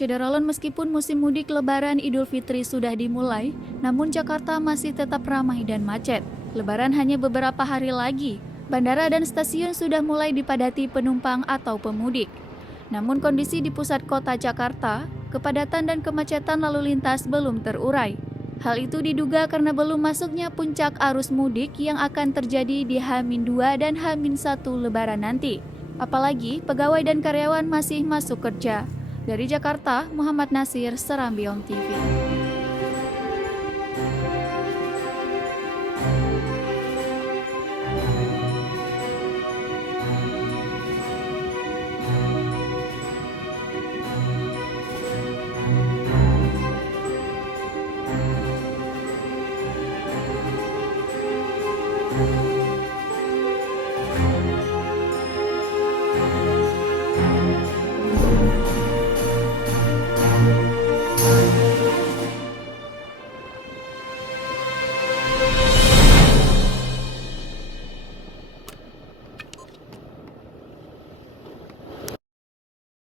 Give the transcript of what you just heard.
Syederalon, meskipun musim mudik Lebaran Idul Fitri sudah dimulai, namun Jakarta masih tetap ramai dan macet. Lebaran hanya beberapa hari lagi. Bandara dan stasiun sudah mulai dipadati penumpang atau pemudik. Namun kondisi di pusat kota Jakarta, kepadatan dan kemacetan lalu lintas belum terurai. Hal itu diduga karena belum masuknya puncak arus mudik yang akan terjadi di H-2 dan H-1 Lebaran nanti. Apalagi pegawai dan karyawan masih masuk kerja. Dari Jakarta, Muhammad Nasir, Serambi On TV.